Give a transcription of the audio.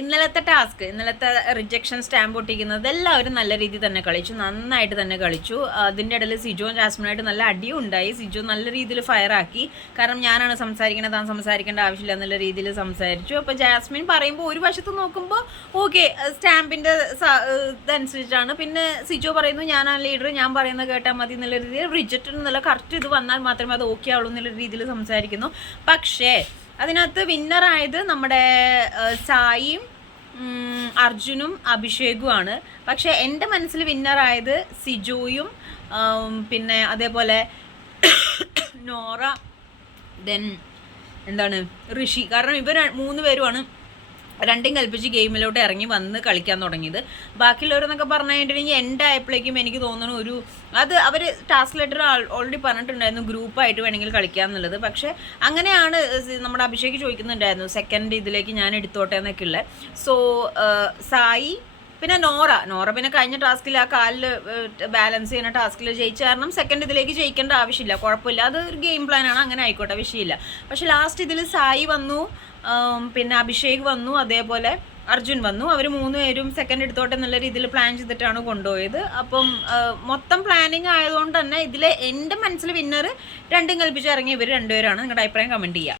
ഇന്നലത്തെ rejection stamp ഒട്ടിക്കുന്നത് എല്ലാവരും നല്ല രീതിയിൽ തന്നെ കളിച്ചു, നന്നായിട്ട് തന്നെ കളിച്ചു. അതിൻ്റെ ഇടയിൽ സിജോയും ജാസ്മിനായിട്ട് നല്ല അടിയും ഉണ്ടായി. സിജോ നല്ല രീതിയിൽ ഫയറാക്കി. കാരണം ഞാനാണ് സംസാരിക്കുന്നത്, താൻ സംസാരിക്കേണ്ട ആവശ്യമില്ല എന്നുള്ള രീതിയിൽ സംസാരിച്ചു. അപ്പോൾ ജാസ്മിൻ പറയുമ്പോൾ ഒരു വശത്ത് നോക്കുമ്പോൾ ഓക്കെ സ്റ്റാമ്പിൻ്റെ ഇതനുസരിച്ചാണ്. പിന്നെ സിജോ പറയുന്നു ഞാനാണ് ലീഡർ, ഞാൻ പറയുന്നത് കേട്ടാൽ മതി എന്നുള്ള രീതിയിൽ. റിജക്റ്റ് എന്നുള്ള കറക്റ്റ് ഇത് വന്നാൽ മാത്രമേ അത് ഓക്കെ ആവുള്ളൂ എന്നുള്ള രീതിയിൽ സംസാരിക്കുന്നു. പക്ഷേ അതിനകത്ത് വിന്നറായത് നമ്മുടെ സായിയും അർജുനും അഭിഷേകുമാണ്. പക്ഷേ എൻ്റെ മനസ്സിൽ വിന്നറായത് സിജോയും പിന്നെ അതേപോലെ നോറ, ദെൻ എന്താണ് ഋഷി. കാരണം ഇവർ 3 പേരുമാണ് രണ്ടും കൽപ്പിച്ച് ഗെയിമിലോട്ട് ഇറങ്ങി വന്ന് കളിക്കാൻ തുടങ്ങിയത്. ബാക്കിയുള്ളവരെന്നൊക്കെ പറഞ്ഞു കഴിഞ്ഞിട്ടുണ്ടെങ്കിൽ എൻ്റെ ആയപ്പോഴേക്കും എനിക്ക് തോന്നുന്നു അത് അവർ ടാസ്ക് ലെറ്റർ ഓൾറെഡി പറഞ്ഞിട്ടുണ്ടായിരുന്നു ഗ്രൂപ്പായിട്ട് വേണമെങ്കിൽ കളിക്കുക എന്നുള്ളത്. പക്ഷേ അങ്ങനെയാണ് നമ്മുടെ അഭിഷേക് ചോദിക്കുന്നുണ്ടായിരുന്നു സെക്കൻഡ് ഇതിലേക്ക് ഞാൻ എടുത്തോട്ടെ എന്നൊക്കെ ഉള്ളത്. സോ സായി പിന്നെ നോറ പിന്നെ കഴിഞ്ഞ ടാസ്കിൽ ആ കാലിൽ ബാലൻസ് ചെയ്യുന്ന ടാസ്കിൽ ജയിച്ച കാരണം സെക്കൻഡ് ഇതിലേക്ക് ജയിക്കേണ്ട ആവശ്യമില്ല, കുഴപ്പമില്ല, അത് ഒരു ഗെയിം പ്ലാനാണ്, അങ്ങനെ ആയിക്കോട്ടെ, വിഷയമില്ല. പക്ഷെ ലാസ്റ്റ് ഇതിൽ സായി വന്നു, പിന്നെ അഭിഷേക് വന്നു, അതേപോലെ അർജുൻ വന്നു. അവർ 3 പേരും സെക്കൻഡ് എടുത്തോട്ടെ എന്നുള്ള രീതിയിൽ പ്ലാൻ ചെയ്തിട്ടാണ് കൊണ്ടുപോയത്. അപ്പം മൊത്തം പ്ലാനിങ് ആയതുകൊണ്ട് തന്നെ ഇതിൽ എൻ്റെ മനസ്സിൽ വിന്നർ രണ്ടും കൽപ്പിച്ച് ഇറങ്ങിയ ഇവർ 2 പേരാണ്. നിങ്ങളുടെ അഭിപ്രായം കമൻറ്റ് ചെയ്യുക.